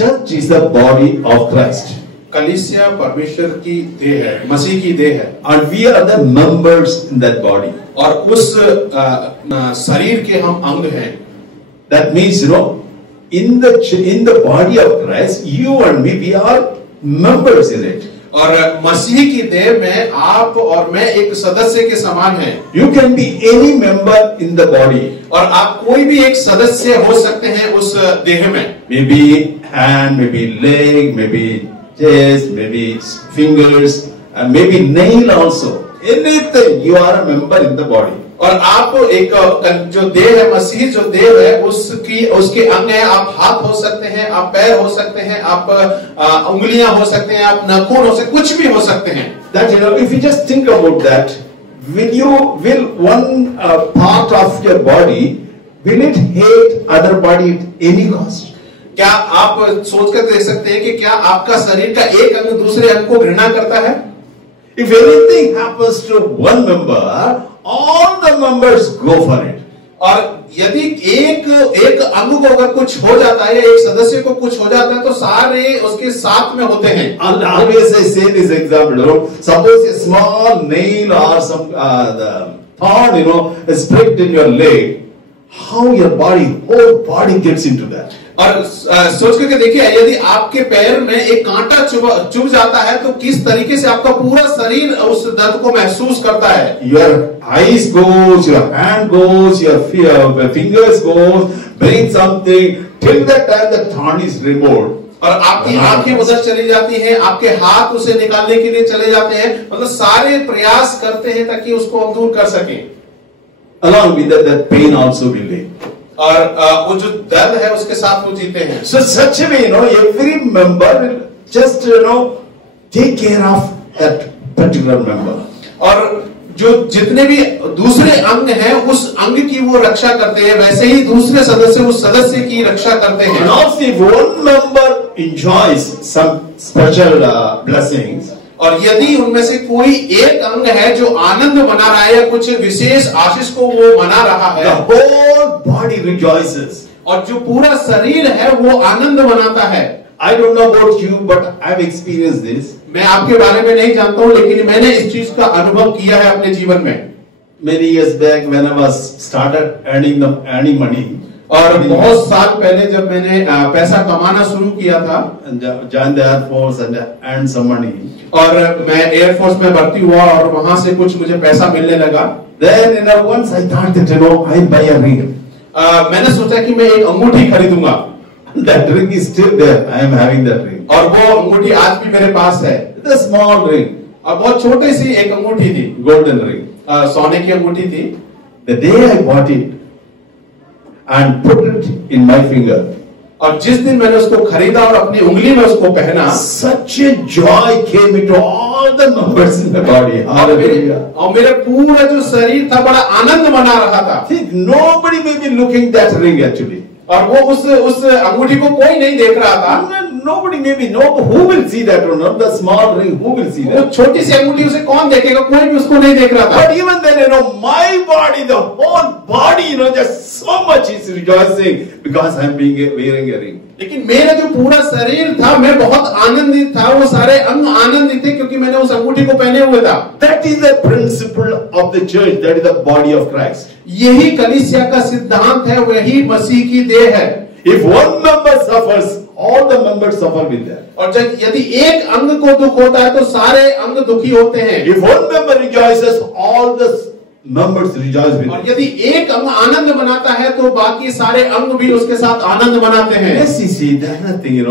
church is the body of Christ. कलीसिया परमेश्वर की देह है, मसीह की देह है, And we are the members in that body. और उस शरीर के हम अंग हैं. That means, in the body of Christ, you and me, we are members in it. और मसीह की देह में आप और मैं एक सदस्य के समान हैं. You can be any member in the body. और आप कोई भी एक सदस्य हो सकते हैं उस देह में. Maybe hand, maybe leg, maybe chest, maybe fingers, and maybe nail also. Anything, you are a member in the body. और आप एक जो देह है, मसीह जो देह है, उसके अंग है. आप हाथ हो सकते हैं, आप पैर हो सकते हैं, आप उंगलियां हो सकते हैं, आप नाखून हो सकते, कुछ भी हो सकते हैं. That if you just think about that, will one part of your body, will it hate other body at any cost? क्या आप सोचकर देख सकते हैं कि क्या आपका शरीर का एक अंग दूसरे अंग को घृणा करता है? If anything happens to one member, all the members go for it. और यदि एक अंग को अगर कुछ हो जाता है, एक सदस्य को कुछ हो जाता है, तो सारे उसके साथ में होते हैं. Always I say this example. Suppose a small nail or some the thorn, is pricked in your leg. How your whole body gets into that? और सोच करके देखिए, यदि आपके पैर में एक कांटा चुभ जाता है, तो किस तरीके से आपका पूरा शरीर उस दर्द को महसूस करता है. Your eyes goes, your hand goes, your fingers goes, bring something till the time the thorn is removed. और आपकी आंखें उधर चली जाती हैं, आपके हाथ उसे निकालने के लिए चले जाते हैं. मतलब सारे प्रयास करते हैं ताकि उसको हम दूर कर सकें. Along with that pain also will be. और वो जो दर्द है उसके साथ वो जीते हैं. So such a way, every member will just take care of that particular member. और जो जितने भी दूसरे अंग हैं उस अंग की वो रक्षा करते हैं, वैसे ही दूसरे सदस्य उस सदस्य की रक्षा करते हैं. Now if one member enjoys some special blessings, और यदि उनमें से कोई एक अंग है जो आनंद मना रहा है या कुछ विशेष आशीष को वो मना रहा है, the whole body rejoices. और जो पूरा शरीर है वो आनंद मनाता है. I don't know about you, but I've experienced this. मैं आपके बारे में नहीं जानता हूं, लेकिन मैंने इस चीज का अनुभव किया है अपने जीवन में. Many years back, when I was started earning money, और बहुत साल पहले जब मैंने पैसा कमाना शुरू किया था, and joined the Air Force and earned some money, और मैं एयरफोर्स में भर्ती हुआ और वहां से कुछ मुझे पैसा मिलने लगा. Then once I thought that I buy a ring. मैंने सोचा कि मैं एक अंगूठी खरीदूंगा. That ring is still there. I am having that ring. और वो अंगूठी आज भी मेरे पास है. It's a small ring. और बहुत छोटी सी एक अंगूठी थी, golden ring. सोने की अंगूठी थी. The day I bought it and put it in my finger, और जिस दिन मैंने उसको खरीदा और अपनी उंगली में उसको पहना, such a joy came into all the members in the body. और मेरा पूरा जो शरीर था बड़ा आनंद मना रहा था. Think nobody may be looking that ring actually. और वो उस अंगूठी को कोई नहीं देख रहा था. Nobody maybe who will see that or not, the small ring, who will see that? छोटी सी अंगूठी उसे कौन देखेगा, कोई भी उसको नहीं देख रहा था. But even then, my body, the whole body, just so much is rejoicing because I am wearing a ring. लेकिन मेरा जो पूरा शरीर था, मैं बहुत आनंदित था, वो सारे अंग आनंदित थे क्योंकि मैंने उस अंगूठी को पहने हुए था. That is the principle of the church, that is the body of Christ. यही कलीसिया का सिद्धांत है, वही मसीह की देह है. If one member suffers, all the members suffer with that. और जब यदि एक अंग को दुख होता है तो सारे अंग दुखी होते हैं. If one member rejoices, all the members rejoice with it. और यदि एक अंग आनंद मनाता है तो बाकी सारे अंग भी उसके साथ आनंद मनाते हैं. Yes, you see, that's the thing,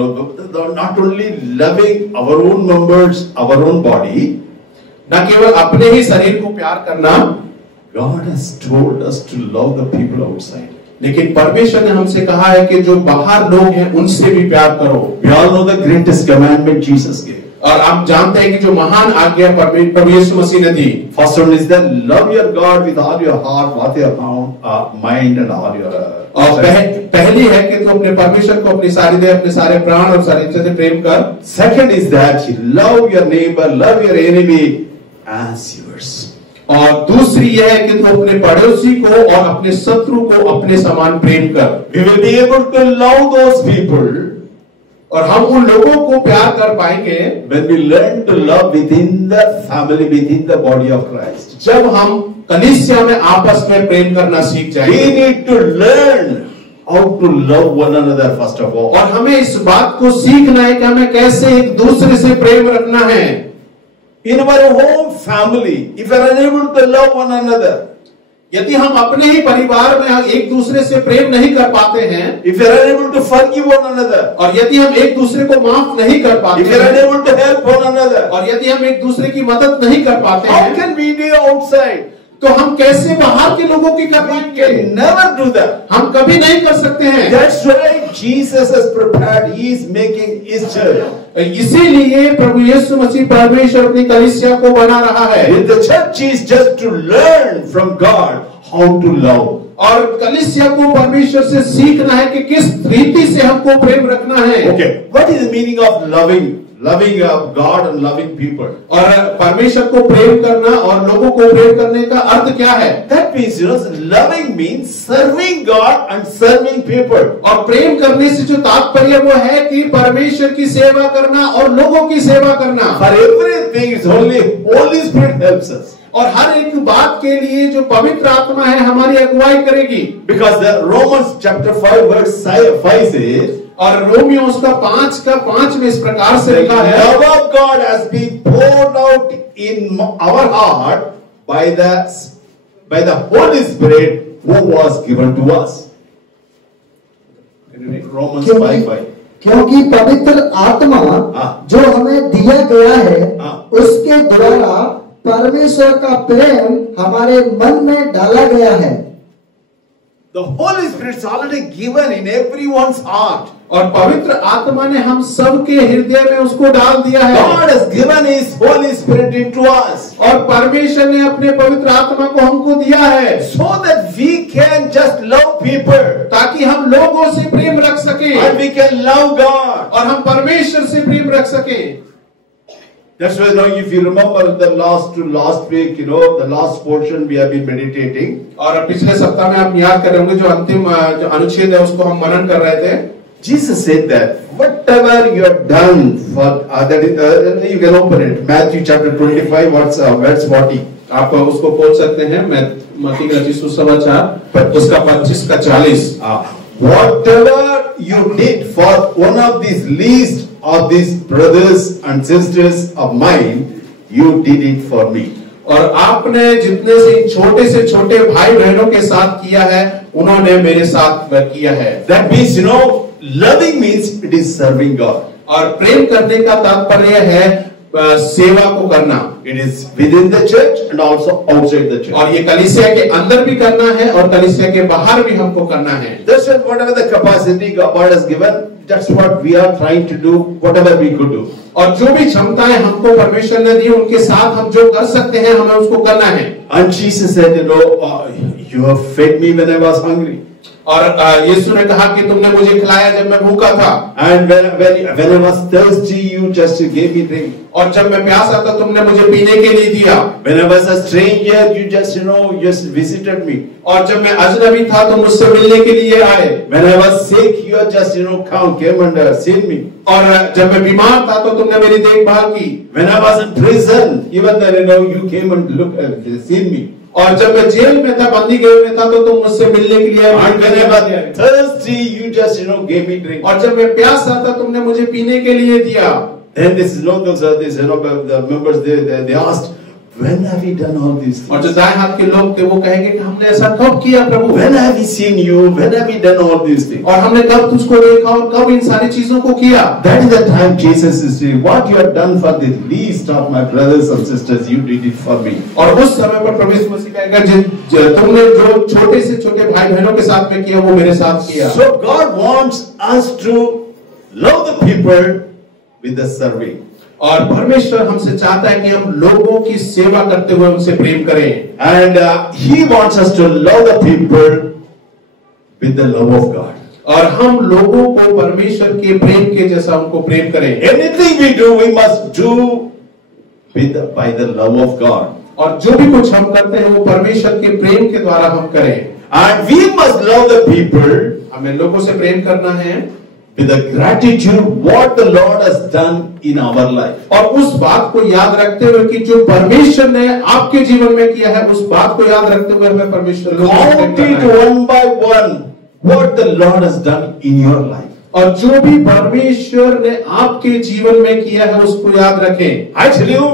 not only loving our own members, our own body, न केवल अपने ही शरीर को प्यार करना, God has told us to love the people outside. लेकिन परमेश्वर ने हमसे कहा है कि जो बाहर लोग हैं उनसे भी प्यार करो. We all know the greatest commandment Jesus gave. और आप जानते हैं कि जो महान आज्ञा परमेश्वर मसीह ने दी, first one is that love your God with all your heart, with your mind and all your. और पहली है कि तू अपने परमेश्वर को अपनी सारी देह, अपने सारे प्राण और सारी इच्छा से प्रेम कर. Second is that you love your neighbor, love your enemy as yours. और दूसरी यह है कि तू अपने पड़ोसी को और अपने शत्रु को अपने समान प्रेम कर. We will be able to love those people और हम उन लोगों को प्यार कर पाएंगे when we learn to love within the family, within the body of Christ. जब हम कलीसिया में आपस में प्रेम करना सीख We जाएंगे। need to learn how to love one another first of all. और हमें इस बात को सीखना है कि हमें कैसे एक दूसरे से प्रेम रखना है। In our home family, if we are unable to love one another, यदि हम अपने ही परिवार में एक दूसरे से प्रेम नहीं कर पाते हैं, if we are unable to forgive one another, और यदि हम एक दूसरे को माफ नहीं कर पाते if we are हैं, unable to help one another, और यदि हम एक दूसरे की मदद नहीं कर पाते how हैं, can we do outside? तो हम कैसे बाहर के लोगों की कर We पाएंगे? can never do that. हम कभी नहीं कर सकते हैं। That's why Jesus has prepared. He is making his church. इसीलिए प्रभु यीशु मसीह परमेश्वर अपनी कलीसिया को बना रहा है। If the church is just to learn from God how to love. और कलीसिया को परमेश्वर से सीखना है कि किस रीति से हमको प्रेम रखना है। Okay, what is the meaning of loving? Loving God and loving people. और परमेश्वर को प्रेम करना और लोगों को प्रेम करने का अर्थ क्या है? That means, loving means serving God and serving people. और प्रेम करने से जो तात्पर्य वो है कि परमेश्वर की सेवा करना और लोगों की सेवा करना। For everything, it's only Holy Spirit helps us. और हर एक बात के लिए जो पवित्र आत्मा है हमारी अगुवाई करेगी। Because the Romans chapter 5 verse 5 says, और रोमियो उसका 5 में इस प्रकार से the लिखा है, love of God has been poured out in our heart by the Holy Spirit who was given to us. Romans 5:5. क्योंकि पवित्र आत्मा जो हमें दिया गया है उसके द्वारा परमेश्वर का प्रेम हमारे मन में डाला गया है। The Holy Spirit is already given in everyone's heart. और पवित्र आत्मा ने हम सबके हृदय में उसको डाल दिया है। God has given His Holy Spirit into us. और परमेश्वर ने अपने पवित्र आत्मा को हमको दिया है, So that we can just love people. ताकि हम लोगों से प्रेम रख सकें And we can love God. और हम परमेश्वर से प्रेम रख सकें। That's why now if you remember the last week, the last portion we have been meditating. और पिछले सप्ताह में आप याद कर रहे होंगे जो अंतिम जो अनुच्छेद है उसको हम मनन कर रहे थे। Jesus said that whatever you have done for you can open it. Matthew chapter 25 verse 40. आप उसको खोल सकते हैं। मत्ती का रचित सुसमाचार उसका 25 का 40। Whatever you did for one of these least of these brothers and sisters of mine, you did it for me. और आपने जितने से छोटे भाई बहनों के साथ किया है उन्होंने मेरे साथ किया है। That means loving means it is serving God. और प्रेम करने का तात्पर्य है सेवा को करना। It is within the church and also outside the church. और ये कलीसिया के अंदर भी करना है और कलीसिया के बाहर भी हमको करना है। That's whatever the capacity God has given, that's what we are trying to do, whatever we could do. और जो भी क्षमताएं हमको परमेश्वर ने दी उनके साथ हम जो कर सकते हैं हमें उसको करना है। And Jesus said, you have fed me when I was hungry. और यीशु ने कहा कि तुमने मुझे खिलाया जब मैं भूखा था। And when I was thirsty, you just gave me drink. और जब मैं प्यासा था तुमने मुझे पीने के लिए दिया। When I was a stranger, you just visited me. और जब मैं अजनबी था तो मुझसे मिलने के लिए आए। When I was sick, you just came and seen me. और जब मैं बीमार था तो तुमने मेरी देखभाल की। When I was in prison, even then you came and seen me. और जब मैं जेल में था, बंदी गृह में था तो तुम मुझसे मिलने के लिए आए। And when I was thirsty, you just gave me drink. और जब मैं प्यासा था तुमने मुझे पीने के लिए दिया। Then the members they asked, when have we done all these things? और जो दाएं हाथ के लोग थे वो कहेंगे कि हमने ऐसा कब किया प्रभु? When have we seen you? When have we done all these things? और हमने कब तुझको देखा और कब इन सारी चीजों को किया? That is the time Jesus is saying, what you have done for the least of my brothers and sisters, you did it for me. और उस समय पर प्रभु यीशु मसीह कहेगा तुमने जो छोटे से छोटे भाई बहनों के साथ में किया वो मेरे साथ किया। So God wants us to love the people with the serving. और परमेश्वर हमसे चाहता है कि हम लोगों की सेवा करते हुए उनसे प्रेम करें। And He wants us to love the people with the love of God. और हम लोगों को परमेश्वर के प्रेम के जैसा उनको प्रेम करें। Anything we do, we must do by the love of God. और जो भी कुछ हम करते हैं वो परमेश्वर के प्रेम के द्वारा हम करें। And we must love the people हमें लोगों से प्रेम करना है with the gratitude what the Lord has done in our life. और उस बात को याद रखते हुए कि जो परमेश्वर ने आपके जीवन में किया है, उस बात को याद रखते हुए हमें परमेश्वर को Count it one by one what the Lord has done in your life. और जो भी परमेश्वर ने आपके जीवन में किया है उसको याद रखें। I tell you,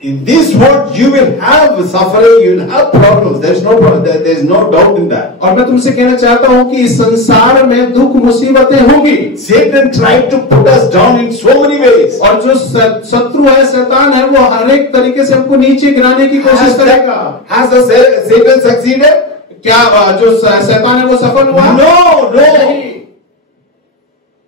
in this world you will have suffering, you will have problems. There is no problem. There is no doubt in that. और मैं तुमसे कहना चाहता हूं कि इस संसार में दुख मुसीबतें होंगी। Satan tried to put us down in so many ways. और जो शत्रु है, शैतान है, वो हर एक तरीके से हमको नीचे गिराने की कोशिश करेगा। Has the Satan succeeded? क्या जो शैतान है वो सफल हुआ? No.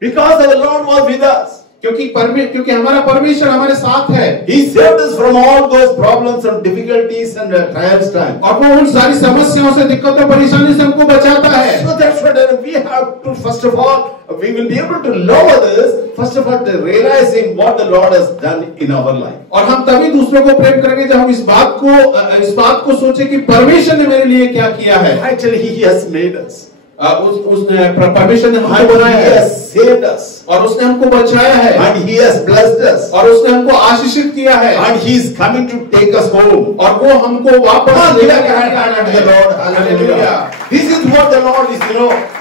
Because our Lord was with us. क्योंकि हमारा परमेश्वर हमारे साथ है। He saved us from all those problems and difficulties and trials time. और वो उन सारी समस्याओं से, दिक्कतों, परेशानी से हमको बचाता है। So that's what we have to, first of all, we will be able to love others, first of all, realizing what the Lord has done in our life. और हम तभी दूसरों को प्रेम करेंगे जब हम इस बात को सोचे कि परमेश्वर ने मेरे लिए क्या किया है। Actually, He has made us. उसने परमेश्वर ने हमको बनाया है। He has saved us. और उसने हमको बचाया है। And He has blessed us. और उसने हमको आशीषित किया है। And He is coming to take us home. और वो हमको वापस ले जाएगा। Hallelujah. This is what the Lord is,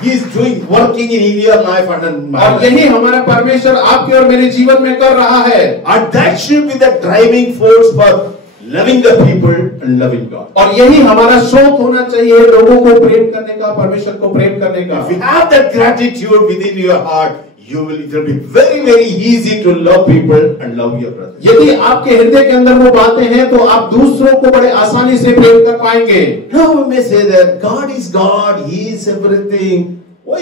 He is doing, working in your life and in my और life. यही हमारा परमेश्वर आपके और मेरे जीवन में कर रहा है। And that should be the driving force for loving the people and loving God. और यही हमारा शौक होना चाहिए, लोगों को प्रेम करने का, परमेश्वर को प्रेम करने का। If you have that gratitude within your heart, it will be very, very easy to love people and love your brothers. यदि आपके हृदय के अंदर वो बातें हैं, तो आप दूसरों को बड़े आसानी से प्रेम कर पाएंगे। Now we may say that God is God, He is everything. Why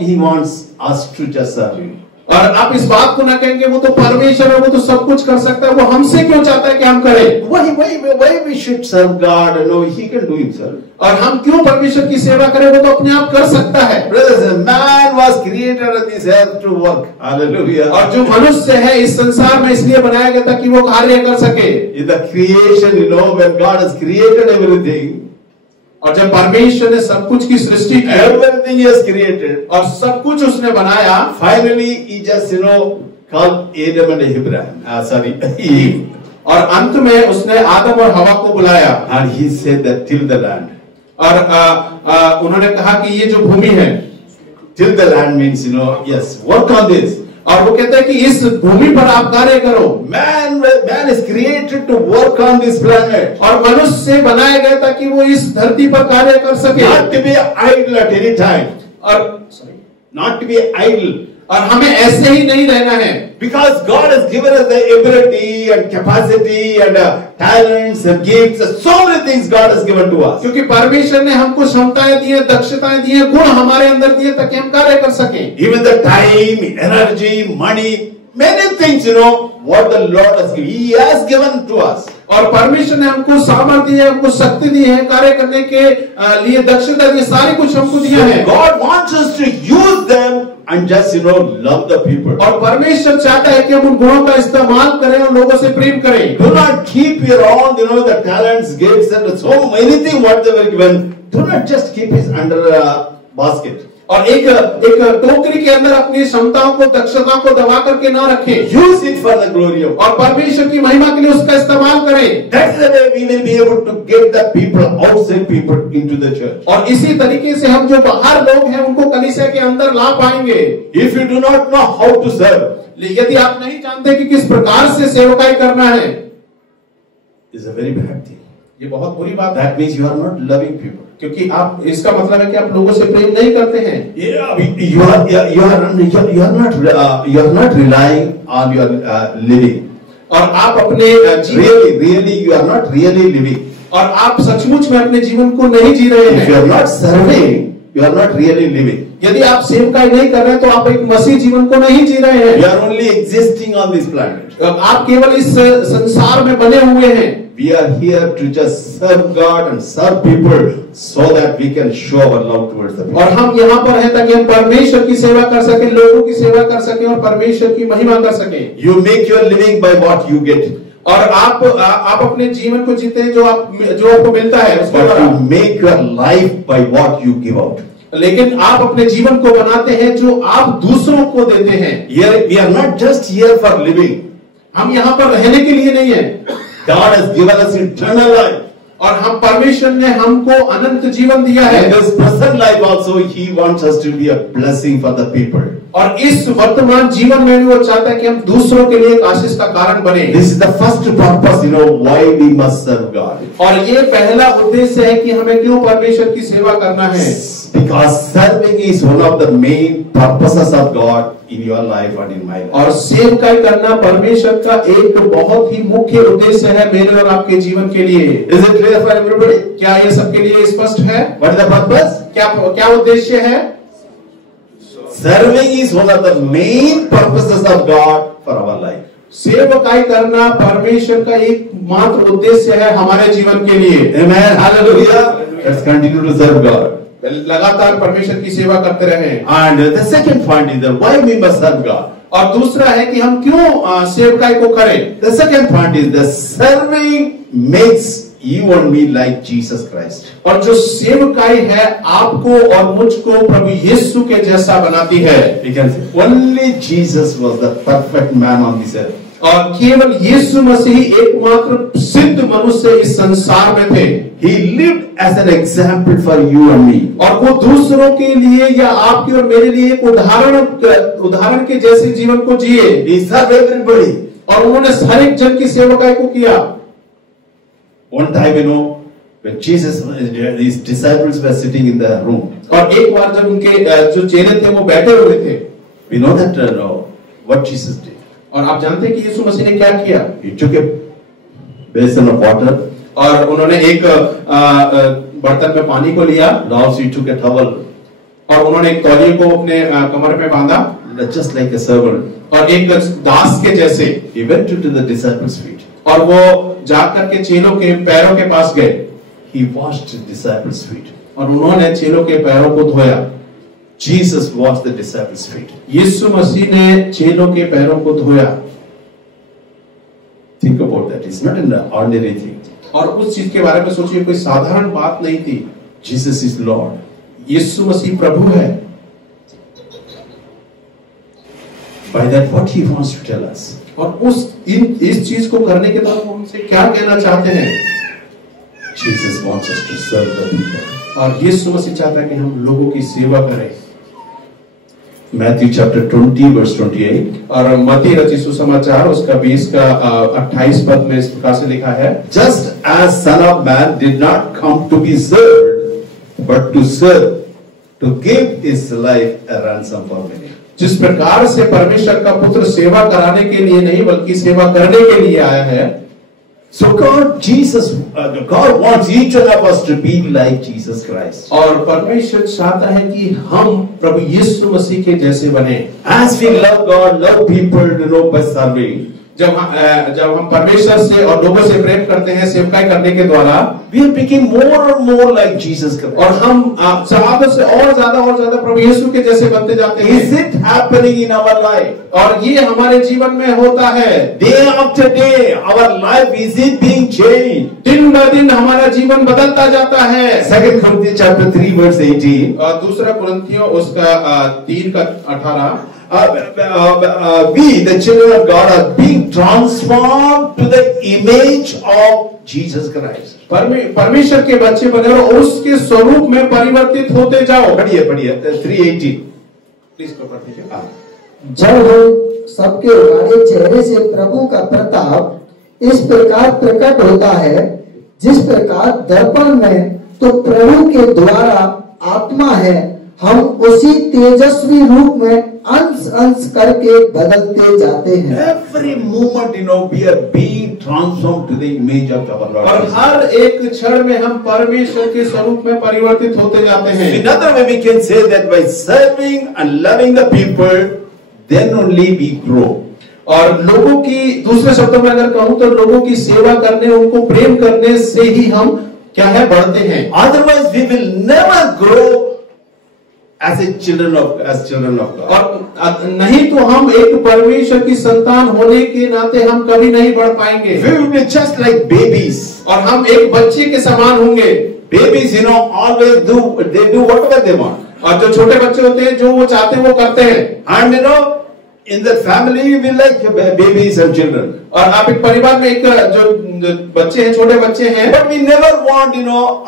He wants us to just serve Him? और आप इस बात को ना कहेंगे वो तो परमेश्वर है, वो तो सब कुछ कर सकता है, वो हमसे क्यों चाहता है कि हम करें? Why we should serve God? He can do Himself. और हम क्यों परमेश्वर की सेवा करें? वो तो अपने आप कर सकता है। Brothers, man was created on this earth to work. Hallelujah. और जो मनुष्य है इस संसार में इसलिए बनाया गया था कि वो कार्य कर सके। In the creation, when God has created everything, और जब परमेश्वर ने सब कुछ की सृष्टि की, everything He has created, और सब कुछ उसने बनाया, finally He just called Adam and Abraham, Eve, और अंत में उसने आदम और हवा को बुलाया, and He said that till the land, और उन्होंने कहा कि ये जो भूमि है, till the land means yes, work on this. और वो कहता है कि इस भूमि पर आप कार्य करो। Man is created to work on this planet. और मनुष्य से बनाया गया था कि वो इस धरती पर कार्य कर सके। Not to be idle at any time. और not to be idle. और हमें ऐसे ही नहीं रहना है। Because God has given us the ability and capacity and talents and gifts, so many things God has given to us. क्योंकि परमेश्वर ने हमको क्षमताएं दी हैं, दक्षताएं दी हैं, गुण हमारे अंदर दिए ताकि हम कार्य कर सकें। Even the time, energy, money, many things, what the Lord has given. He has given to us. और परमेश्वर ने हमको सामर्थ्य दी है, हमको शक्ति दी है, कार्य करने के लिए दक्षता दी है, सारी कुछ हमको दिया है। God wants us to use them and just love the people. और परमेश्वर चाहता है कि हम उन गुणों का इस्तेमाल करें और लोगों से प्रेम करें। Do not keep your own, the talents, gifts, and so many things what they were given. Do not just keep it under a basket. और एक टोकरी के अंदर अपनी क्षमताओं को, दक्षताओं को दबा करके ना रखें। Use it for the glory of God. और परमेश्वर की महिमा के लिए उसका इस्तेमाल करें। That's the way we will be able to get the people, outside people, into the church. और इसी तरीके से हम जो बाहर लोग हैं उनको कलीसिया के अंदर ला पाएंगे। If you do not know how to serve, यदि आप नहीं जानते कि किस प्रकार से सेवकाई करना है, it's a very bad thing. ये बहुत बुरी बात है। That means you are not loving people. क्योंकि आप, इसका मतलब है कि आप लोगों से प्रेम नहीं करते हैं। You are not relying on your living. और आप अपने really you are not really living. और आप सचमुच में अपने जीवन को नहीं जी रहे हैं। If you are not serving, you are not really living. यदि आप सेवकाई नहीं कर रहे हैं तो आप एक मसीह जीवन को नहीं जी रहे हैं। You are only existing on this planet. आप केवल इस संसार में बने हुए हैं। We are here to just serve God and serve people so that we can show our love towards the people. और हम यहाँ पर हैं ताकि हम परमेश्वर की सेवा कर सकें, लोगों की सेवा कर सकें और परमेश्वर की महिमा कर सकें। You make your living by what you get. और आप अपने जीवन को जीते हैं जो आपको मिलता है। But you make your life by what you give out. लेकिन आप अपने जीवन को बनाते हैं जो आप दूसरों को देते हैं। Here we are not just here for living. हम यहाँ पर रहने के लिए नहीं है। God has given us eternal life. और हम परमेश्वर ने हमको अनंत जीवन दिया है। In this present life also, He wants us to be a blessing for the people. और इस वर्तमान जीवन में भी वो चाहता है कि हम दूसरों के लिए एक आशीष का कारण बने। This is the first purpose, why we must serve God. और ये पहला उद्देश्य है कि हमें क्यों परमेश्वर की सेवा करना है। Because serving is one of the main purposes of God in your life and in my life. और सेवकाई करना परमेश्वर का एक बहुत ही मुख्य उद्देश्य है मेरे और आपके जीवन के लिए। Is it clear for everybody? क्या ये सबके लिए स्पष्ट है? What is the purpose? क्या उद्देश्य है? Serving is one of the main purposes of God for our life. सेवकाई करना परमेश्वर का एक मात्र उद्देश्य है हमारे जीवन के लिए। Amen. Hallelujah. Let's continue to serve God. लगातार परमेश्वर की सेवा करते रहें। And the second point is that why we must serve God. और दूसरा है कि हम क्यों सेवकाई को करें। The second point is that serving makes you and me like Jesus Christ. और जो सेवकाई है आपको और मुझको प्रभु यीशु के जैसा बनाती है। We can say only Jesus was the perfect man on this earth. और केवल यीशु मसीह एकमात्र सिद्ध मनुष्य इस संसार में थे। He lived as an example for you and me. और वो दूसरों के लिए या आपके और मेरे लिए एक उदाहरण के जैसे जीवन को जिए। He served everybody. और उन्होंने हर एक जन की सेवकाई को किया। One time, when Jesus, his disciples were sitting in the room. और एक बार जब उनके जो चेले थे वो बैठे हुए थे। We know that what Jesus did. और आप जानते हैं कि यीशु मसीह ने क्या किया? He took a basin of water. और उन्होंने एक बर्तन में पानी को लिया। Also he took a towel. और उन्होंने एक तौलिए को अपने कमर में बांधा। Just like a servant. और एक दास के जैसे He went to the disciples' feet. और वो जाकर के चेलों के पैरों के पास गए। He washed the disciples' feet. और उन्होंने चेलों के पैरों को धोया। Jesus washed the disciples' feet. यीशु मसीह ने चेलों के पैरों को धोया। Think about that. It's not an ordinary thing. और उस चीज के बारे में सोचिए, कोई साधारण बात नहीं थी। Jesus is Lord. यीशु मसीह प्रभु है। By that, what he wants to tell us. और इस चीज को करने के बाद वो हमसे क्या कहना चाहते हैं? Jesus wants us to serve the people. और यीशु मसीह चाहता है कि हम लोगों की सेवा करें। Matthew chapter 20 verse 28. और मत्ती रचित सुसमाचार उसका 20 का 28 पद में इस प्रकार से लिखा है, Just as Son of Man did not come to be served, but to serve, to give his life a ransom for many. जिस प्रकार से परमेश्वर का पुत्र सेवा कराने के लिए नहीं बल्कि सेवा करने के लिए आया है। So God wants each one of us to be like Jesus Christ. और परमेश्वर चाहता है कि हम प्रभु यीशु मसीह के जैसे बने। As we love God, love people, by serving. जब हम परमेश्वर से और लोगों से प्रेम करते हैं सेवकाई करने के द्वारा, we are becoming more and more like Jesus Christ. और हम चाहते से और ज्यादा प्रभु यीशु के जैसे बनते जाते हैं। Is it happening in our life? और ये हमारे जीवन में होता है। Day after day, our life is it being changed? दिन ब दिन हमारा जीवन बदलता जाता है। 2 Corinthians chapter 3 verse 18. दूसरा कुरिन्थियों उसका 3 का 18। We, the children of God, are being transformed to the image of Jesus Christ. परमेश्वर के बच्चे बने और उसके स्वरूप में परिवर्तित होते जाओ। पढ़िए 3:18 प्लीज पढ़ दीजिए। जब हम सबके हमारे चेहरे से प्रभु का प्रताप इस प्रकार प्रकट होता है, जिस प्रकार दर्पण में तो प्रभु के द्वारा आत्मा है, हम उसी तेजस्वी रूप में अंश अंश करके बदलते जाते हैं। Every moment, we are being transformed to the image of our Lord. और हर एक क्षण में हम परमेश्वर के स्वरूप में परिवर्तित होते जाते हैं। In another way, we can say that by serving and loving the people, then only we grow. और लोगों की, दूसरे शब्दों में अगर कहूं तो लोगों की सेवा करने, उनको प्रेम करने से ही हम क्या है बढ़ते हैं। Otherwise, we will never grow as children of God. और नहीं तो हम एक परमेश्वर की संतान होने के नाते हम कभी नहीं बढ़ पाएंगे। We will be just like babies. और हम एक बच्चे के समान होंगे। Babies, always do whatever they want. और जो छोटे बच्चे होते हैं जो वो चाहते हैं वो करते हैं। And in the family we like babies and children. और आप एक परिवार में एक जो बच्चे हैं, छोटे बच्चे हैं, But we never want,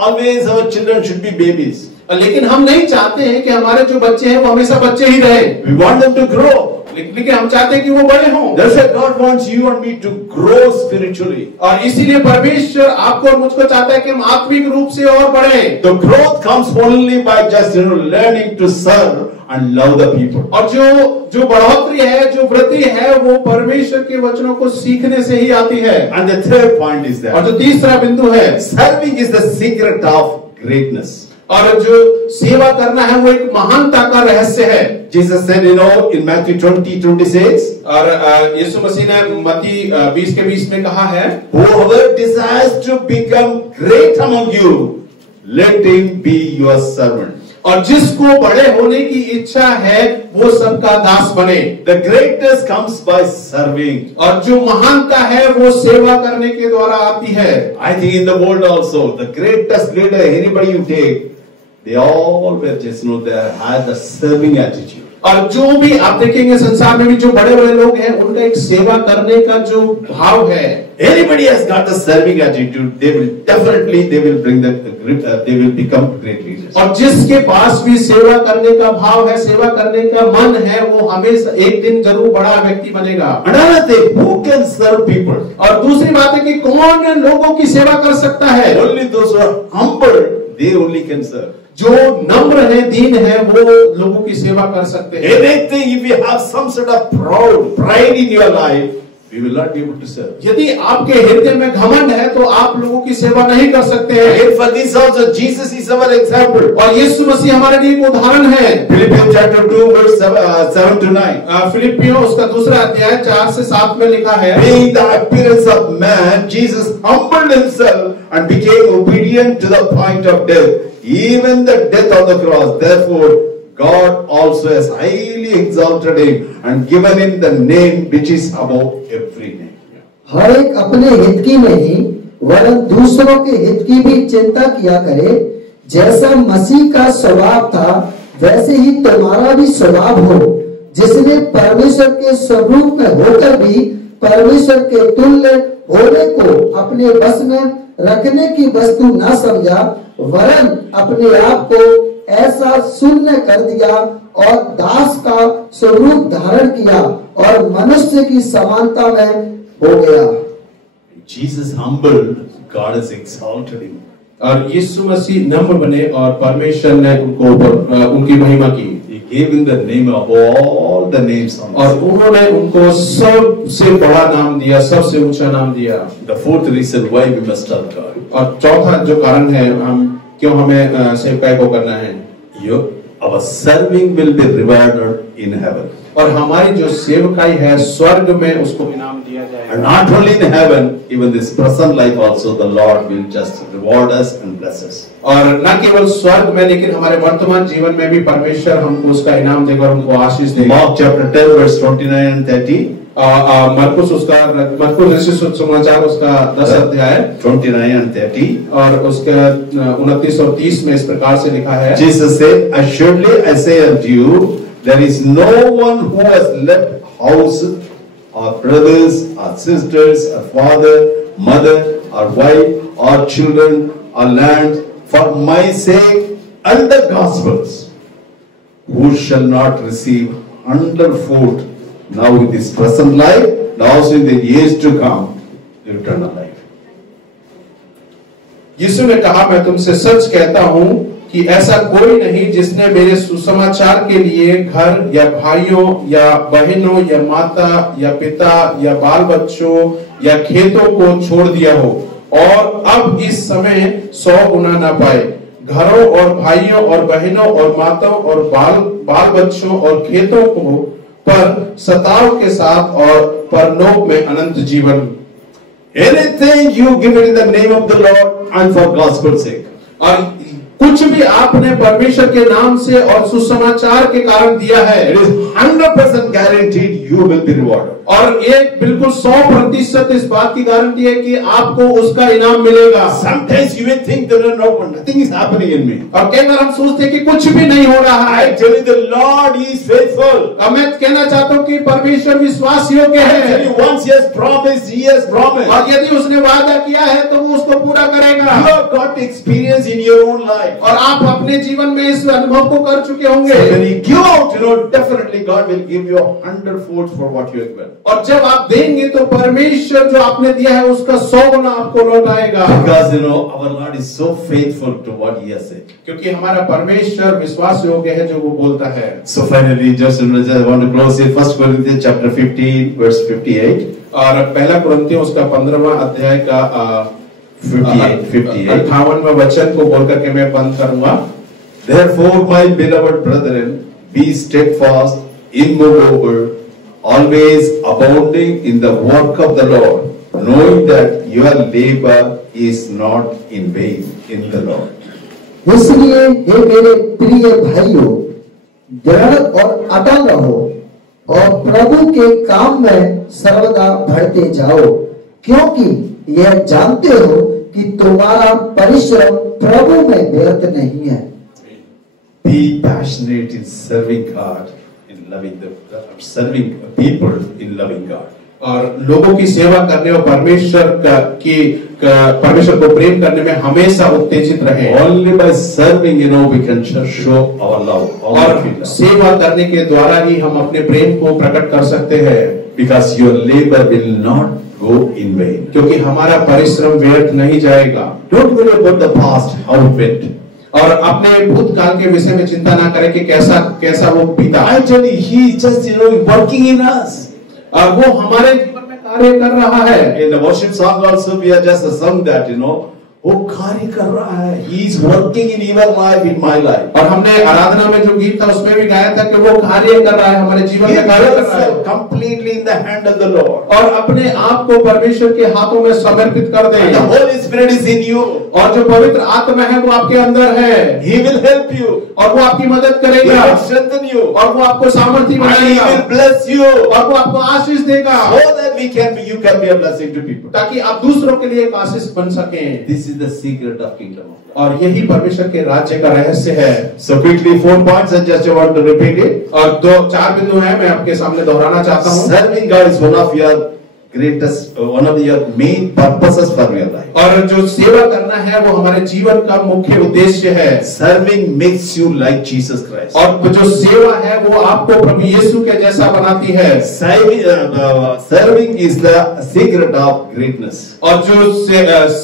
always our children should be babies. लेकिन हम नहीं चाहते हैं कि हमारे जो बच्चे हैं वो हमेशा बच्चे ही रहे। We want them to grow. लेकिन हम चाहते हैं कि वो बड़े हों। That's why God wants you and me to grow spiritually. और इसीलिए परमेश्वर आपको और मुझको चाहता है कि हम आत्मिक रूप से और बढ़े। The growth comes only by just learning to serve and love the people. और जो बढ़ोतरी है, जो वृद्धि है, वो परमेश्वर के वचनों को सीखने से ही आती है। And the third point is that और जो तीसरा बिंदु है, serving is the secret of greatness. और जो सेवा करना है वो एक महानता का रहस्य है। Jesus said, in Matthew 20:26, और यीशु मसीह ने मत्ती 20:20 में कहा है, whoever desires to become great among you, let him be your servant. और जिसको बड़े होने की इच्छा है वो सबका दास बने। The greatness comes by serving. और जो महानता है वो सेवा करने के द्वारा आती है। I think in the world also, the greatest leader, anybody you take, they all were just, they had the serving attitude. और जो भी आप देखेंगे संसार में भी जो बड़े बड़े लोग हैं उनका एक सेवा करने का जो भाव है। Anybody has got the serving attitude, they will become great leaders. और जिसके पास भी सेवा करने का भाव है, सेवा करने का मन है, वो हमेशा एक दिन जरूर बड़ा व्यक्ति बनेगा। Another thing, who can serve people? और दूसरी बात है कि कौन लोगों की सेवा कर सकता है? Only those who are humble, they only can serve. जो नम्र है, दीन है, वो लोगों की सेवा कर सकते हैं। Anything, if you have some sort of pride in your life, we will not be able to serve. यदि आपके हृदय में घमंड है तो आप लोगों की सेवा नहीं कर सकते हैं। And for this also, Jesus is our example. और यीशु मसीह हमारे लिए एक उदाहरण है। Philippians chapter 2 verse 7 to 9. फिलिपियों उसका दूसरा अध्याय 4 से 7 में लिखा है, Being the appearance of man, Jesus humbled himself and became obedient to the point of death, even the death on the cross. Therefore, God also has highly exalted him and given him the name which is above every name. हर एक अपने हित की नहीं वरन दूसरों के हित की भी चिंता किया करे। जैसा मसीह का स्वभाव था वैसे ही तुम्हारा भी स्वभाव हो, जिसने परमेश्वर के स्वरूप में होकर भी परमेश्वर के तुल्य होने को अपने बस में रखने की वस्तु न समझा, वरन अपने आप को ऐसा शून्य कर दिया और दास का स्वरूप धारण किया और मनुष्य की समानता में हो गया। Jesus humbled, God has exalted him. और यीशु मसीह नम्र बने और परमेश्वर ने उनको ऊपर उनकी महिमा की। He gave him the name of all the names on और उन्होंने उनको सबसे बड़ा नाम दिया, सबसे ऊंचा नाम दिया। The fourth reason why we must serve God. और चौथा जो कारण है हम क्यों हमें सेवकाई को करना है, Our serving will be rewarded in heaven. और हमारी जो सेवकाई है स्वर्ग में उसको इनाम दिया जाएगा। And not only in heaven, even this present life also, the Lord will just reward us and bless us. और न केवल स्वर्ग में लेकिन हमारे वर्तमान जीवन में भी परमेश्वर हमको उसका इनाम देगा और हमको आशीष देगा। Mark chapter 10 verse 29 and 30. मरकुस समाचार उसका 10 अध्याय 29 and 30. और उसके 29 और 30 में इस प्रकार से लिखा है, Jesus said, assuredly I say unto you, there is no one who has left house or brothers or sisters or father, mother or wife or children or land for my sake and the gospels, who shall not receive 100-fold now in this present life, and also in the years to come, eternal life. यीशु ने कहा, मैं तुमसे सच कहता हूं कि ऐसा कोई नहीं जिसने मेरे सुसमाचार के लिए घर या भाइयों या बहनों या माता या पिता या बाल बच्चों या खेतों को छोड़ दिया हो और अब इस समय 100 गुना ना पाए, घरों और भाइयों और बहनों और माताओं और बाल बच्चों और खेतों को पर सताव के साथ और परलोक में अनंत जीवन। Anything you give it in the name of the Lord and for gospel's sake. और कुछ भी आपने परमेश्वर के नाम से और सुसमाचार के कारण दिया है, it is 100% guaranteed you will be rewarded. और एक बिल्कुल 100% इस बात की गारंटी है कि आपको उसका इनाम मिलेगा। Sometimes you may think that nothing is happening in me. और कई बार हम सोचते हैं कि कुछ भी नहीं हो रहा है। I tell you, the Lord is faithful. अब मैं कहना चाहता हूँ कि परमेश्वर विश्वास योग्य I tell है, you, once He has promised, He has promised. और यदि उसने वादा किया है तो वो उसको पूरा करेगा। You have got experience in your own life. और आप अपने जीवन में इस अनुभव को कर चुके So होंगे। when you give out, definitely God will give you 100-fold for what you have given. और जब आप देंगे तो परमेश्वर जो आपने दिया है उसका 100 गुना आपको लौटाएगा। Because our Lord is so faithful to what He has said. क्योंकि हमारा परमेश्वर विश्वास योग्य है जो वो बोलता है। So finally, just I want to close here. 1 Corinthians chapter 15, verse 58. और पहला कुरिन्थियों उसका 15वां अध्याय का 58वां वचन को बोल करके मैं बंद करूंगा। Therefore, my beloved brethren, be steadfast, immovable, always abounding in the work of the Lord, knowing that your labor is not in vain in the Lord. इसलिए हे मेरे प्रिय भाइयों, दृढ़ और अटल रहो और प्रभु के काम में सर्वदा बढ़ते जाओ, क्योंकि यह जानते हो कि तुम्हारा परिश्रम प्रभु में व्यर्थ नहीं है। Be passionate in serving God, in serving people, in loving God. और लोगों की सेवा करने और परमेश्वर को प्रेम करने में हमेशा उत्तेजित रहे। Only by serving, we can show our love. और सेवा करने के द्वारा ही हम अपने प्रेम को प्रकट कर सकते हैं। Because your labor will not go in vain. क्योंकि हमारा परिश्रम व्यर्थ नहीं जाएगा। Don't worry about the past, how it went. और अपने भूतकाल के विषय में चिंता ना करें कि कैसा वो बीता। I tell you, He is just working in us. और वो हमारे जीवन में कार्य कर रहा है। In the worship song also we are just sung that वो कार्य कर रहा है। He is working in your life, in my life. और हमने आराधना में जो गीत था उसमें भी गाया था कि वो कार्य कर रहा है, हमारे जीवन में कार्य कर रहा है। Completely in the hand of the Lord. और अपने आप को परमेश्वर के हाथों में समर्पित कर दें। And the Holy Spirit is in you. और जो पवित्र आत्मा है वो आपके अंदर है। He will help you. और वो आपकी मदद He करेगा। will strengthen you. और वो आपको सामर्थ्य And He बनाएगा। will bless you. और वो आपको आशीष देगा। So that you can be a blessing to people. ताकि आप दूसरों के लिए एक आशीष बन सकें। This is the secret of kingdom of God. और यही परमेश्वर के राज्य का रहस्य है। So quickly 4 points and just I want to repeat it. और 4 बिंदु हैं, मैं आपके सामने दोहराना चाहता हूँ। Serving God is one of your main purposes for your life. और जो सेवा करना है वो हमारे जीवन का मुख्य उद्देश्य है। Serving makes you like Jesus Christ. और जो सेवा है वो आपको प्रभु यीशु के जैसा बनाती है। Serving is the secret of greatness. और जो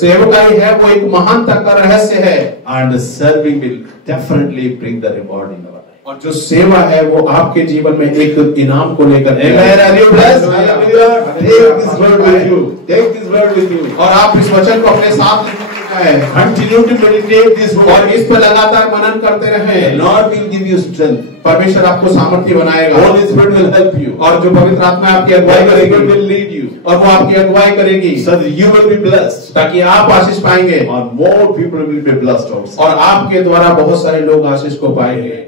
सेवकाई है वो एक महानता का रहस्य है। And serving will definitely bring the reward in our life. और जो सेवा है वो आपके जीवन में एक इनाम को लेकर Amen. Are you blessed? Take this word with you. Take this word with you. और आप इस वचन को अपने साथ लेकर जाएं। Continue to meditate this word. और इस पर लगातार मनन करते The रहें। Lord will give you strength. परमेश्वर आपको सामर्थ्य बनाएगा। Holy Spirit will help you. और जो पवित्र आत्मा आपकी The अगुवाई Holy Spirit करेगी will lead you. और वो आपकी अगुवाई करेगी So that you will be blessed. ताकि आप आशीष पाएंगे Or more people will be blessed also. और आपके द्वारा बहुत सारे लोग आशीष को पाएंगे।